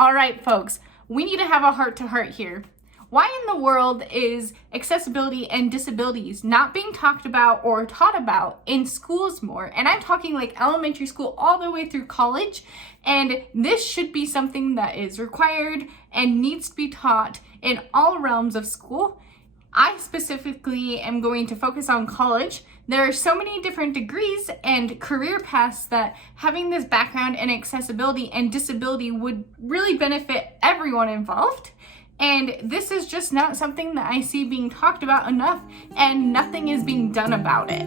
All right, folks, we need to have a heart-to-heart here. Why in the world is accessibility and disabilities not being talked about or taught about in schools more? And I'm talking like elementary school all the way through college. And this should be something that is required and needs to be taught in all realms of school. I specifically am going to focus on college. There are so many different degrees and career paths that having this background in accessibility and disability would really benefit everyone involved. And this is just not something that I see being talked about enough, and nothing is being done about it.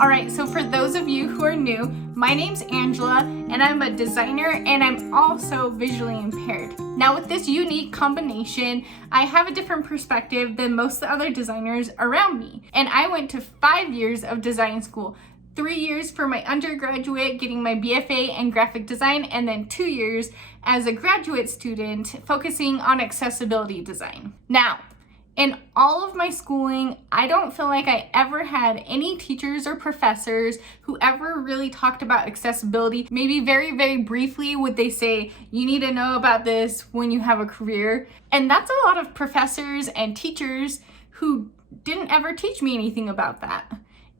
All right, so for those of you who are new, my name's Angela, and I'm a designer, and I'm also visually impaired. Now with this unique combination, I have a different perspective than most of the other designers around me. And I went to 5 years of design school. 3 years for my undergraduate, getting my BFA in graphic design, and then 2 years as a graduate student focusing on accessibility design. Now, in all of my schooling, I don't feel like I ever had any teachers or professors who ever really talked about accessibility. Maybe very, very briefly would they say, you need to know about this when you have a career. And that's a lot of professors and teachers who didn't ever teach me anything about that.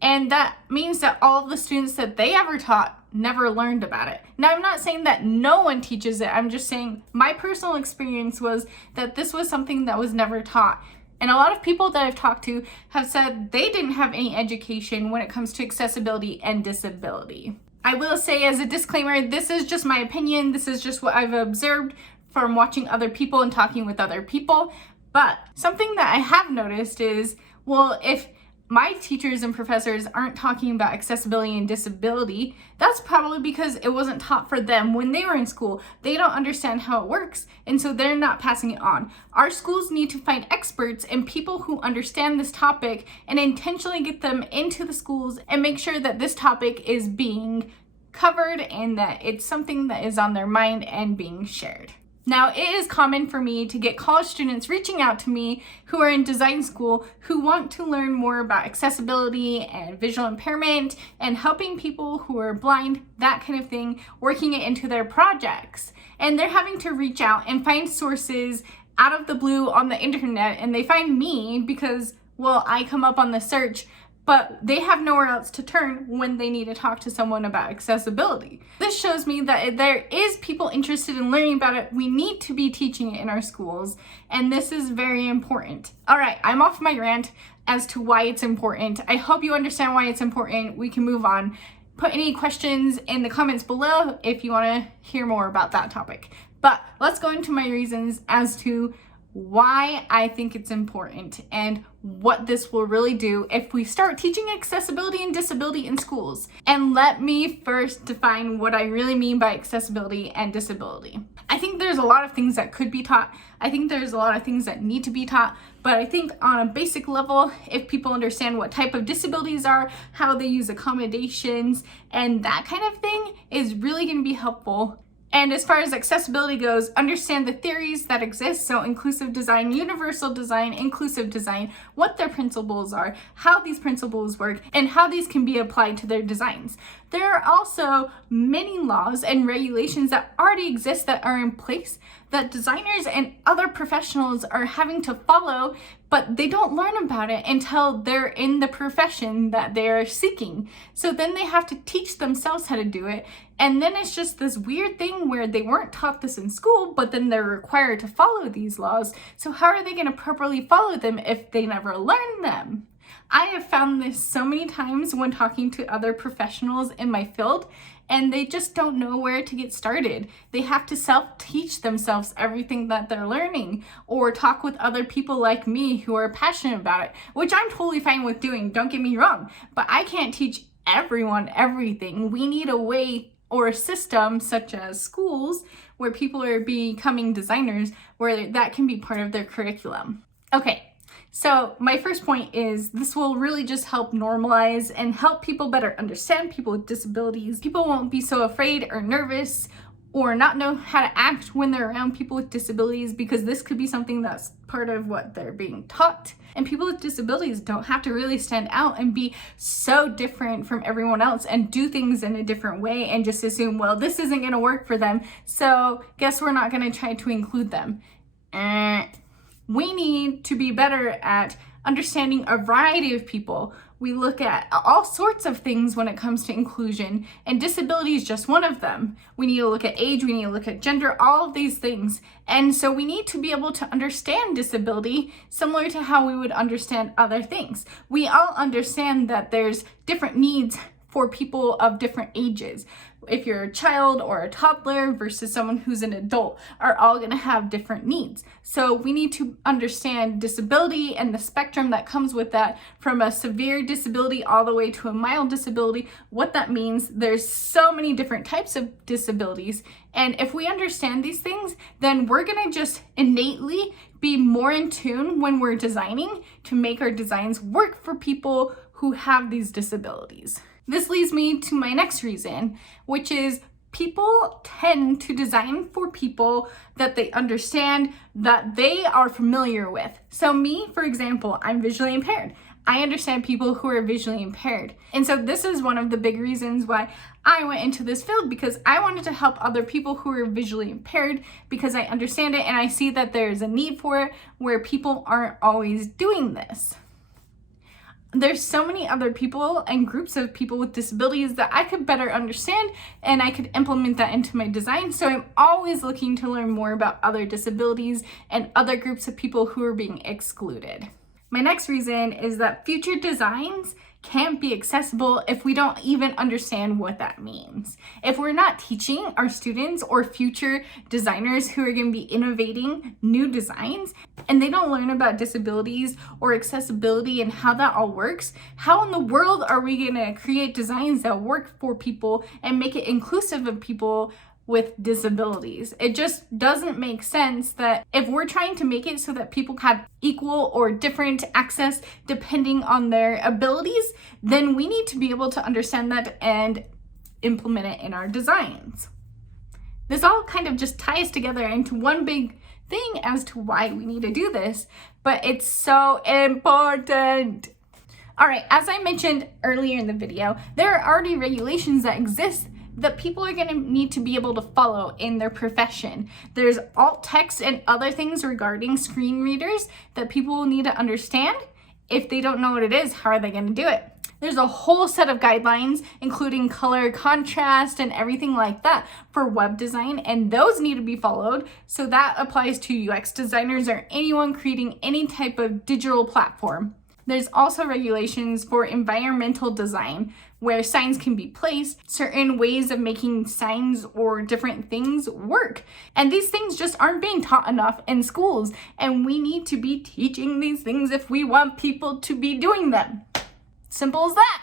And that means that all of the students that they ever taught never learned about it. Now, I'm not saying that no one teaches it. I'm just saying my personal experience was that this was something that was never taught. And a lot of people that I've talked to have said they didn't have any education when it comes to accessibility and disability. I will say as a disclaimer, this is just my opinion. This is just what I've observed from watching other people and talking with other people. But something that I have noticed is, well, if my teachers and professors aren't talking about accessibility and disability, that's probably because it wasn't taught for them when they were in school. They don't understand how it works, and so they're not passing it on. Our schools need to find experts and people who understand this topic and intentionally get them into the schools and make sure that this topic is being covered and that it's something that is on their mind and being shared. Now, it is common for me to get college students reaching out to me who are in design school who want to learn more about accessibility and visual impairment and helping people who are blind, that kind of thing, working it into their projects. And they're having to reach out and find sources out of the blue on the internet, and they find me because, well, I come up on the search, but they have nowhere else to turn when they need to talk to someone about accessibility. This shows me that there is people interested in learning about it. We need to be teaching it in our schools, and this is very important. All right, I'm off my rant as to why it's important. I hope you understand why it's important. We can move on. Put any questions in the comments below if you want to hear more about that topic. But let's go into my reasons as to why I think it's important and what this will really do if we start teaching accessibility and disability in schools. And let me first define what I really mean by accessibility and disability. I think there's a lot of things that could be taught. I think there's a lot of things that need to be taught, but I think on a basic level, if people understand what type of disabilities are, how they use accommodations, and that kind of thing is really going to be helpful. And as far as accessibility goes, understand the theories that exist, so inclusive design, universal design, inclusive design, what their principles are, how these principles work, and how these can be applied to their designs. There are also many laws and regulations that already exist that are in place that designers and other professionals are having to follow, but they don't learn about it until they're in the profession that they're seeking. So then they have to teach themselves how to do it. And then it's just this weird thing where they weren't taught this in school, but then they're required to follow these laws. So how are they going to properly follow them if they never learn them? I have found this so many times when talking to other professionals in my field, and they just don't know where to get started. They have to self-teach themselves everything that they're learning, or talk with other people like me who are passionate about it, which I'm totally fine with doing, don't get me wrong, but I can't teach everyone everything. We need a way or a system such as schools where people are becoming designers where that can be part of their curriculum. Okay. So my first point is this will really just help normalize and help people better understand people with disabilities. People won't be so afraid or nervous or not know how to act when they're around people with disabilities, because this could be something that's part of what they're being taught. And people with disabilities don't have to really stand out and be so different from everyone else and do things in a different way and just assume, well, this isn't going to work for them, so guess we're not going to try to include them. We need to be better at understanding a variety of people. We look at all sorts of things when it comes to inclusion, and disability is just one of them. We need to look at age, we need to look at gender, all of these things. And so we need to be able to understand disability similar to how we would understand other things. We all understand that there's different needs for people of different ages. If you're a child or a toddler versus someone who's an adult, are all going to have different needs. So we need to understand disability and the spectrum that comes with that, from a severe disability all the way to a mild disability, what that means. There's so many different types of disabilities. And if we understand these things, then we're going to just innately be more in tune when we're designing to make our designs work for people who have these disabilities. This leads me to my next reason, which is people tend to design for people that they understand, that they are familiar with. So me, for example, I'm visually impaired. I understand people who are visually impaired. And so this is one of the big reasons why I went into this field, because I wanted to help other people who are visually impaired, because I understand it and I see that there's a need for it where people aren't always doing this. There's so many other people and groups of people with disabilities that I could better understand, and I could implement that into my design. So I'm always looking to learn more about other disabilities and other groups of people who are being excluded. My next reason is that future designs can't be accessible if we don't even understand what that means. If we're not teaching our students or future designers who are going to be innovating new designs, and they don't learn about disabilities or accessibility and how that all works, how in the world are we going to create designs that work for people and make it inclusive of people with disabilities? It just doesn't make sense that if we're trying to make it so that people have equal or different access depending on their abilities, then we need to be able to understand that and implement it in our designs. This all kind of just ties together into one big thing as to why we need to do this, but it's so important. All right, as I mentioned earlier in the video, there are already regulations that exist that people are going to need to be able to follow in their profession. There's alt text and other things regarding screen readers that people will need to understand. If they don't know what it is, how are they going to do it? There's a whole set of guidelines, including color contrast and everything like that for web design, and those need to be followed. So that applies to UX designers or anyone creating any type of digital platform. There's also regulations for environmental design, where signs can be placed, certain ways of making signs or different things work. And these things just aren't being taught enough in schools, and we need to be teaching these things if we want people to be doing them. Simple as that.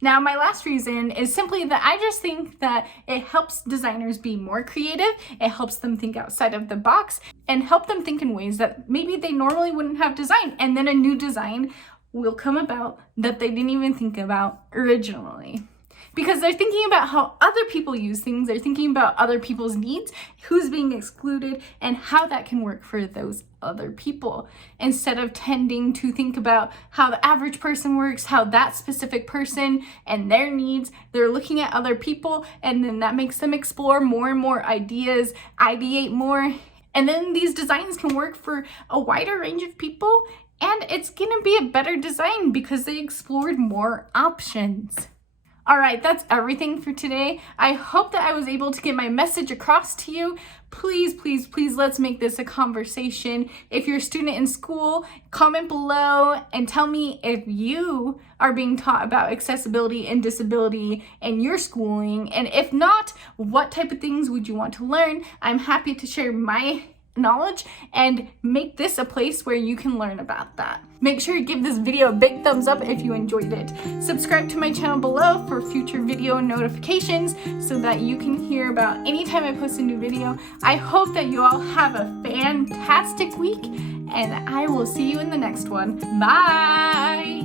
Now, my last reason is simply that I just think that it helps designers be more creative, it helps them think outside of the box, and help them think in ways that maybe they normally wouldn't have designed, and then a new design will come about that they didn't even think about originally. Because they're thinking about how other people use things, they're thinking about other people's needs, who's being excluded, and how that can work for those other people. Instead of tending to think about how the average person works, how that specific person and their needs, they're looking at other people, and then that makes them explore more and more ideas, ideate more, and then these designs can work for a wider range of people, and it's gonna be a better design because they explored more options. All right, that's everything for today. I hope that I was able to get my message across to you. Please, please, please, let's make this a conversation. If you're a student in school, comment below and tell me if you are being taught about accessibility and disability in your schooling. And if not, what type of things would you want to learn? I'm happy to share my knowledge and make this a place where you can learn about that. Make sure to give this video a big thumbs up if you enjoyed it. Subscribe to my channel below for future video notifications so that you can hear about anytime I post a new video. I hope that you all have a fantastic week, and I will see you in the next one. Bye!